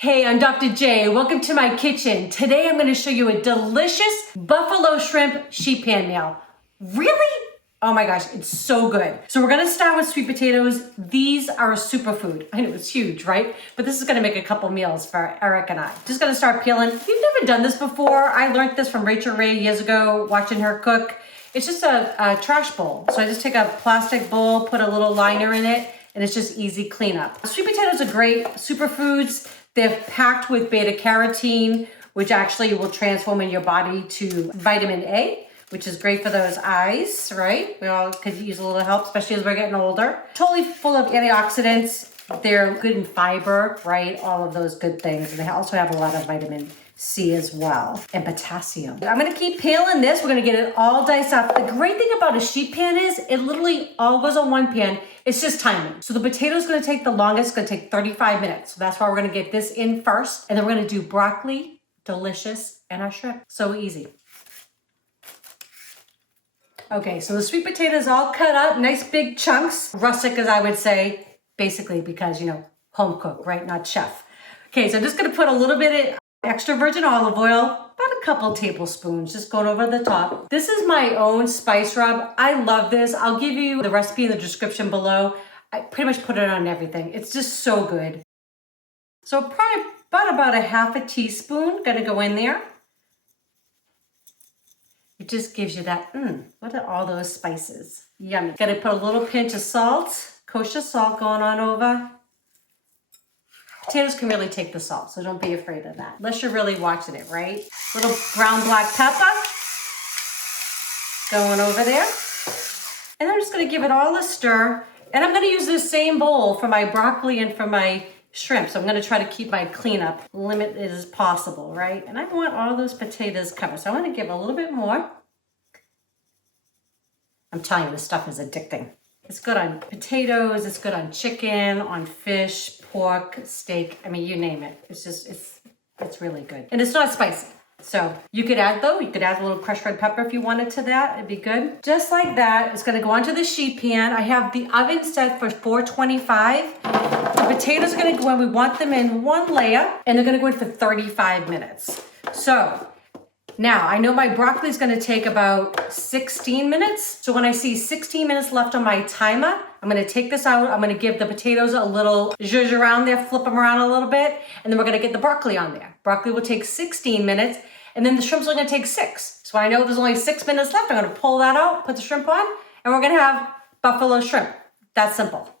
Hey, I'm Dr. J. Welcome to my kitchen. Today I'm going to show you a delicious buffalo shrimp sheet pan meal. Really? Oh my gosh, it's so good. So we're going to start with sweet potatoes. These are a superfood. I know it's huge, right? But this is going to make a couple meals for Eric and I. Just going to start peeling. If you've never done this before, I learned this from Rachel Ray years ago, watching her cook. It's just a trash bowl. So I just take a plastic bowl, put a little liner in it, and it's just easy cleanup. Sweet potatoes are great superfoods. They're packed with beta carotene, which actually will transform in your body to vitamin A, which is great for those eyes, right? We all could use a little help, especially as we're getting older. Totally full of antioxidants. They're good in fiber, right? All of those good things. And they also have a lot of vitamin C as well, and potassium. I'm gonna keep peeling this. We're gonna get it all diced up. The great thing about a sheet pan is it literally all goes on one pan. It's just timing. So the potato's gonna take the longest, it's gonna take 35 minutes. So that's why we're gonna get this in first. And then we're gonna do broccoli, delicious, and our shrimp. So easy. Okay, so the sweet potato is all cut up, nice big chunks. Rustic, as I would say, basically because, home cook, right? Not chef. Okay, so I'm just gonna put a little bit of extra virgin olive oil, about a couple tablespoons, just going over the top. This is my own spice rub. I love this. I'll give you the recipe in the description below. I pretty much put it on everything. It's just so good. So probably about a half a teaspoon gonna go in there. It just gives you that, what are all those spices? Yummy. Gotta put a little pinch of salt, kosher salt going on over. Potatoes can really take the salt, so don't be afraid of that. Unless you're really watching it, right? Little brown black pepper going over there. And I'm just gonna give it all a stir. And I'm gonna use this same bowl for my broccoli and for my shrimp. So I'm gonna try to keep my cleanup limited as possible, right? And I want all those potatoes covered. So I'm gonna give a little bit more. I'm telling you, this stuff is addicting. It's good on potatoes, it's good on chicken, on fish, pork, steak. I mean, you name it. It's just, it's really good. And it's not spicy. So you could add a little crushed red pepper if you wanted to that. It'd be good. Just like that, it's gonna go onto the sheet pan. I have the oven set for 425. The potatoes are gonna go in. We want them in one layer, and they're gonna go in for 35 minutes. So now, I know my broccoli is gonna take about 16 minutes. So when I see 16 minutes left on my timer, I'm gonna take this out. I'm gonna give the potatoes a little zhuzh around there, flip them around a little bit, and then we're gonna get the broccoli on there. Broccoli will take 16 minutes, and then the shrimp's only gonna take 6. So I know there's only 6 minutes left. I'm gonna pull that out, put the shrimp on, and we're gonna have buffalo shrimp. That's simple.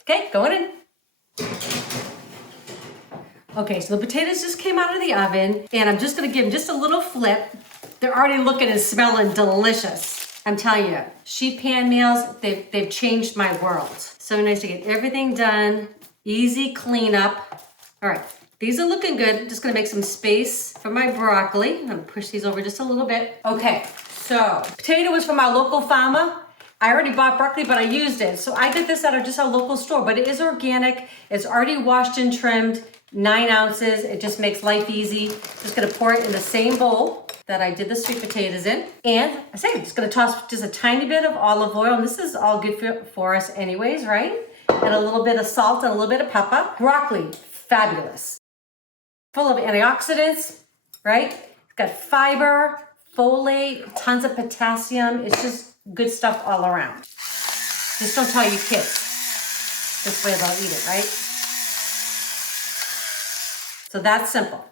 Okay, going in. Okay, so the potatoes just came out of the oven, and I'm just gonna give them just a little flip. They're already looking and smelling delicious. I'm telling you, sheet pan meals, they've changed my world. So nice to get everything done, easy cleanup. All right, these are looking good. Just gonna make some space for my broccoli. I'm gonna push these over just a little bit. Okay, so potato is from our local farmer. I already bought broccoli, but I used it. So I get this out of just our local store, but it is organic. It's already washed and trimmed. 9 ounces, it just makes life easy. Just gonna pour it in the same bowl that I did the sweet potatoes in. And I'm just gonna toss just a tiny bit of olive oil, and this is all good for us anyways, right? And a little bit of salt and a little bit of pepper. Broccoli, fabulous. Full of antioxidants, right? It's got fiber, folate, tons of potassium. It's just good stuff all around. Just don't tell your kids this way they'll eat it, right? So that's simple.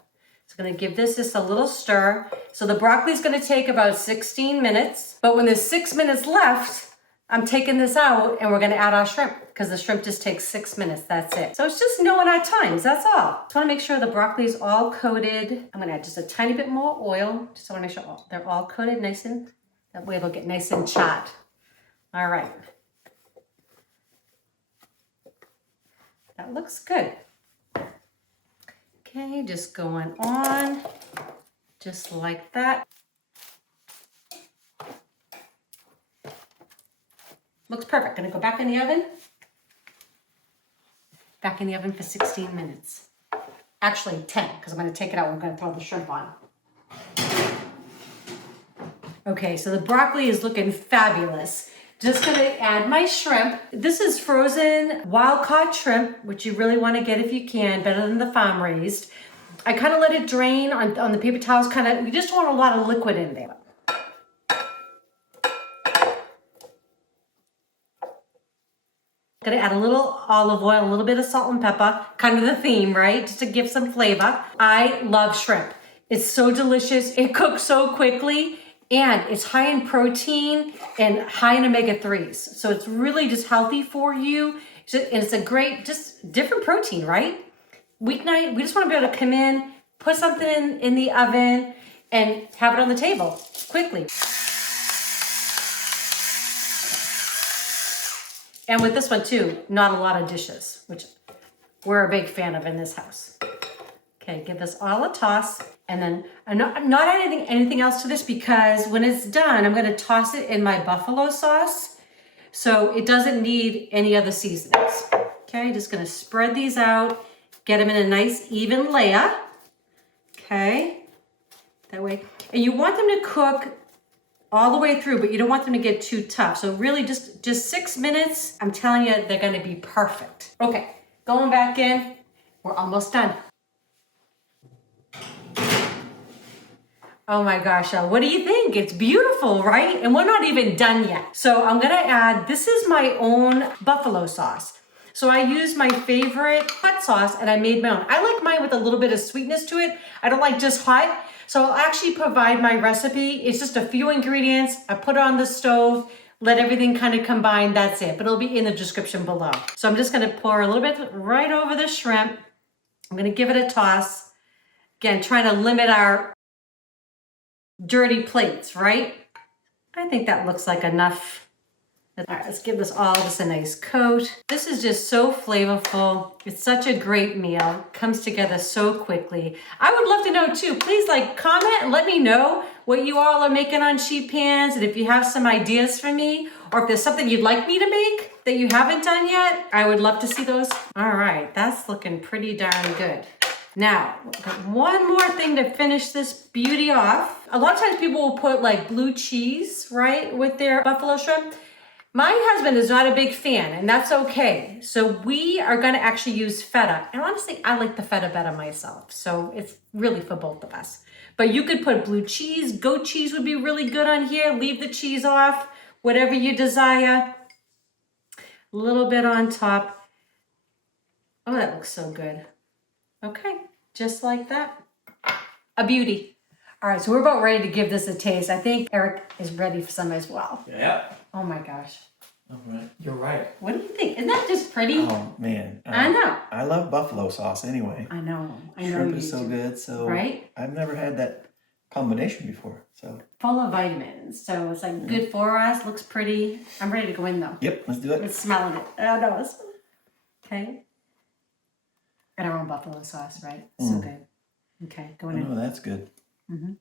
So I'm gonna give this just a little stir. So the broccoli is gonna take about 16 minutes, but when there's 6 minutes left, I'm taking this out and we're gonna add our shrimp because the shrimp just takes 6 minutes, that's it. So it's just knowing our times, that's all. Just wanna make sure the broccoli is all coated. I'm gonna add just a tiny bit more oil. Just wanna make sure they're all coated nice and, that way they'll get nice and charred. All right. That looks good. Okay, just going on, just like that. Looks perfect. Gonna go back in the oven. Back in the oven for 16 minutes. Actually 10, because I'm gonna take it out. We're gonna throw the shrimp on. Okay, so the broccoli is looking fabulous. Just gonna add my shrimp. This is frozen wild caught shrimp, which you really wanna get if you can, better than the farm raised. I kind of let it drain on the paper towels, you just want a lot of liquid in there. Gonna add a little olive oil, a little bit of salt and pepper, kind of the theme, right? Just to give some flavor. I love shrimp. It's so delicious. It cooks so quickly. And it's high in protein and high in omega-3s. So it's really just healthy for you. And it's a great, just different protein, right? Weeknight, we just want to be able to come in, put something in the oven, and have it on the table quickly. And with this one too, not a lot of dishes, which we're a big fan of in this house. Okay, give this all a toss. And then I'm not adding anything else to this because when it's done, I'm gonna toss it in my buffalo sauce. So it doesn't need any other seasonings. Okay, just gonna spread these out, get them in a nice even layer. Okay, that way. And you want them to cook all the way through, but you don't want them to get too tough. So really just 6 minutes, I'm telling you, they're gonna be perfect. Okay, going back in, we're almost done. Oh my gosh, what do you think? It's beautiful, right? And we're not even done yet. So I'm gonna add, this is my own buffalo sauce. So I used my favorite hot sauce and I made my own. I like mine with a little bit of sweetness to it. I don't like just hot. So I'll actually provide my recipe. It's just a few ingredients. I put it on the stove, let everything kind of combine, that's it. But it'll be in the description below. So I'm just gonna pour a little bit right over the shrimp. I'm gonna give it a toss. Again, trying to limit our dirty plates, right? I think that looks like enough. All right, let's give this all just a nice coat. This is just so flavorful. It's such a great meal. Comes together so quickly. I would love to know too. Please comment and let me know what you all are making on sheet pans, and if you have some ideas for me, or if there's something you'd like me to make that you haven't done yet, I would love to see those. All right, that's looking pretty darn good. Now, I've got one more thing to finish this beauty off. A lot of times people will put blue cheese, right, with their buffalo shrimp. My husband is not a big fan, and that's okay. So we are gonna actually use feta. And honestly, I like the feta better myself. So it's really for both of us. But you could put blue cheese, goat cheese would be really good on here. Leave the cheese off, whatever you desire. A little bit on top. Oh, that looks so good. Okay, just like that. A beauty. All right, so we're about ready to give this a taste. I think Eric is ready for some as well. Yeah. Oh my gosh. All right. You're right. What do you think? Isn't that just pretty? Oh man. I know. I love buffalo sauce anyway. I know. Shrimp is so good. So right? I've never had that combination before. So full of vitamins. So it's good for us. Looks pretty. I'm ready to go in though. Yep, let's do it. Let's smell it. Oh no. Okay. And our own buffalo sauce, right? So good. Okay, going in. Oh, that's good. Oh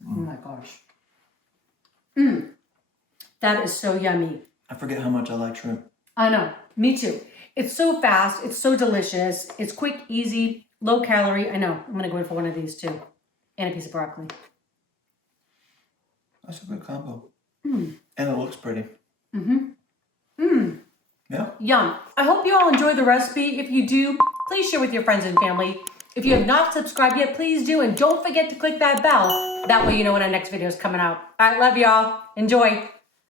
my gosh. That is so yummy. I forget how much I like shrimp. I know, me too. It's so fast, it's so delicious, it's quick, easy, low calorie. I know, I'm gonna go in for one of these too. And a piece of broccoli. That's a good combo. And it looks pretty. Yeah. Yum. I hope you all enjoy the recipe. If you do, please share with your friends and family. If you have not subscribed yet, please do. And don't forget to click that bell. That way you know when our next video is coming out. I love y'all. Enjoy.